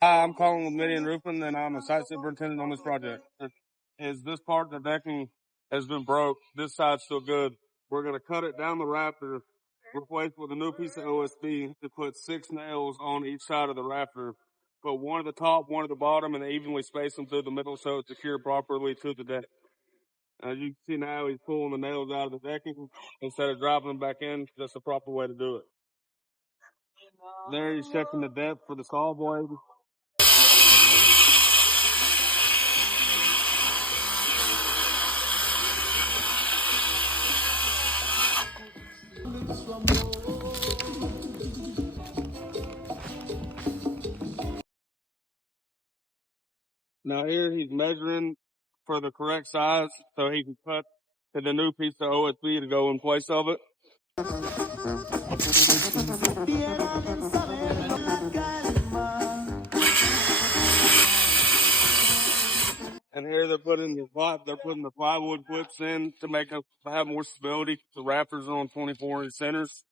Hi, I'm calling with Midian Roofing, and I'm a site superintendent on this project. This part of the decking has been broke. This side's still good. We're going to cut it down the rafter, replace with a new piece of OSB to put 6 nails on each side of the rafter. Put one at the top, one at the bottom, and evenly space them through the middle so it's secured properly to the deck. As you can see now, he's pulling the nails out of the decking instead of dropping them back in. That's the proper way to do it. There he's checking the depth for the saw blade. Now here he's measuring for the correct size so he can cut to the new piece of OSB to go in place of it. And here they're putting the plywood clips in to make us have more stability. The rafters are on 24-inch centers.